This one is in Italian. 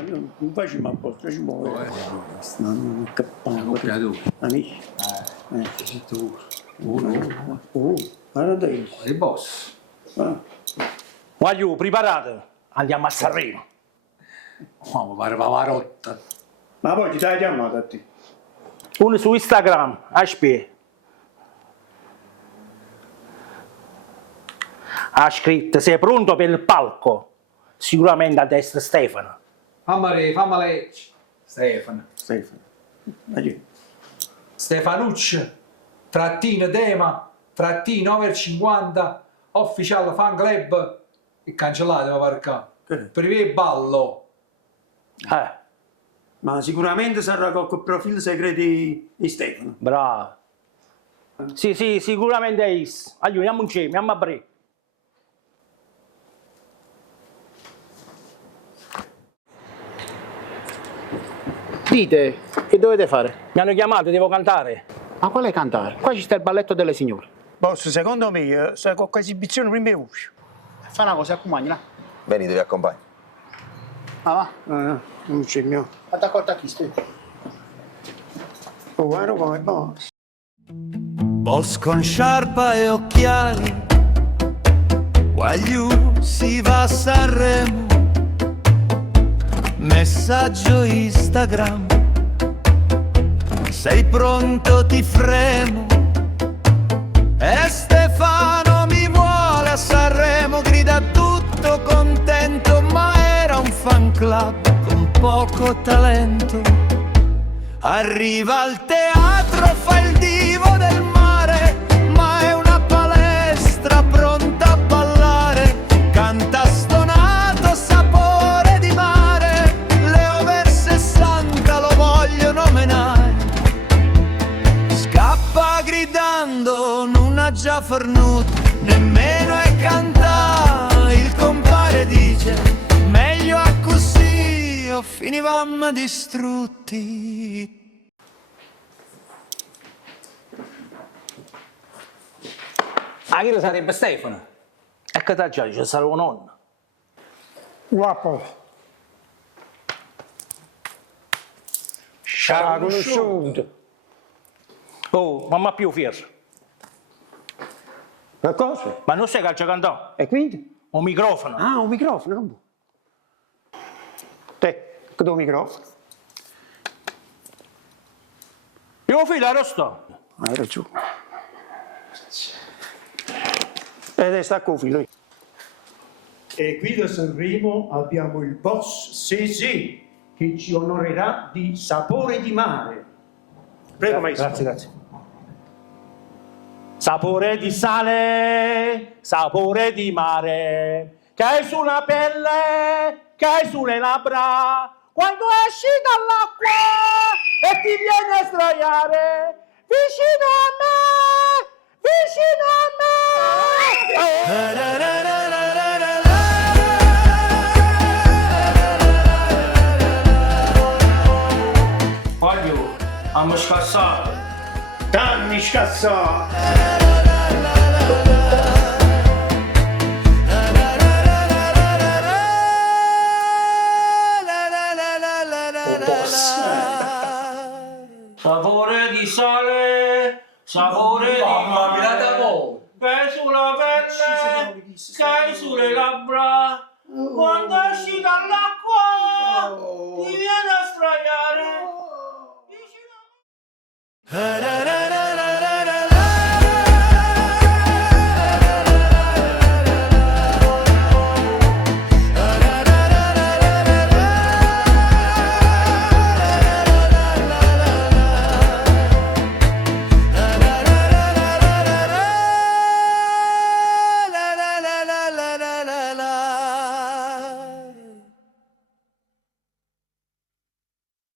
Non facciamo apposta, ci muove. Non cappano. Amici. Tu. Guarda te. Il boss. Voglio, preparate. Andiamo a Sanremo. Oh, ma pareva la rotta. Ma poi ti dai chiamata a te? Uno su Instagram, aspetta. Ha scritto, sei pronto per il palco? Sicuramente a destra Stefano. Fammi lei. Stefano. Ma chi? Stefanucci. Trattino tema. Trattino over 50. Official fan club. E cancellate ma parca. Privé ballo. Ma sicuramente sarà qualche profilo segreto di Stefano. Bravo. Sì, sicuramente è isso. Allora, andiamo insieme, andiamo a breve. Dite, che dovete fare? Mi hanno chiamato, devo cantare. Ma quale cantare? Qua ci sta il balletto delle signore. Boss, secondo me, se qualche esibizione prima è uscito. Fa una cosa, accompagni là. Venite, vi accompagno. Ah, va. Non c'è mio. Vado d'accordo a chi stai? Oh, guarda come boss. Boss con sciarpa e occhiali, Guagliù si va a Sanremo, messaggio Instagram, sei pronto ti fremo, e Stefano mi vuole a Sanremo, grida tutto contento, ma era un fan club con poco talento. Arriva al teatro, fa il divo del mare, ma è una palestra pronta a ballare. Canta stonato, sapore di mare, le over 60 lo vogliono menare. Scappa gridando, non ha già fornuto, nemmeno è cantare. Il compare dice, meglio a così o finivamo distrutti. Ah, chi sarebbe Stefano? E che t'ha già, ci sarà un nonno. Guapo. C'ha conosciuto. Oh, mamma più fiero. Che cosa? Ma non sai calcio cantare? E quindi? Un microfono. Ah, un microfono. Te, che tuo microfono? Mio figlio arrostò. Hai ragione. Ed sta con lui. E qui da Sanremo abbiamo il boss Sesi che ci onorerà di sapore di mare. Prego, maestro. Grazie. Sapore di sale, sapore di mare, che hai sulla pelle, che hai sulle labbra, quando esci dall'acqua e ti vieni a sdraiare, vicino a me, vicino a me. Voglio, hanno scassato. Dammi scazzato! Sapore di sale, sapore di mare.